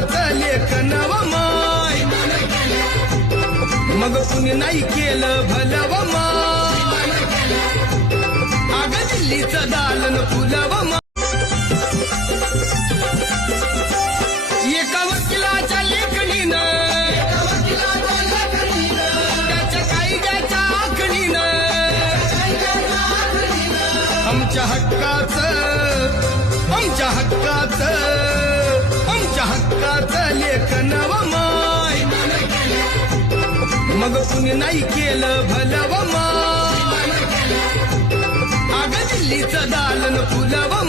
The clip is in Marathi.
हक्काचं लेखन व माय मग कुणी नाही केलं भलं व माय अगं दिल्लीचं दालन फुलं व माय एका वकिलाच्या लेखणीनं त्याच्या कायद्याच्या आखणीनं आमच्या हक्काचं लेखन व माय मग कुणी नाही केलं भलं व माय अगं दिल्लीचं दालन फुलं व माय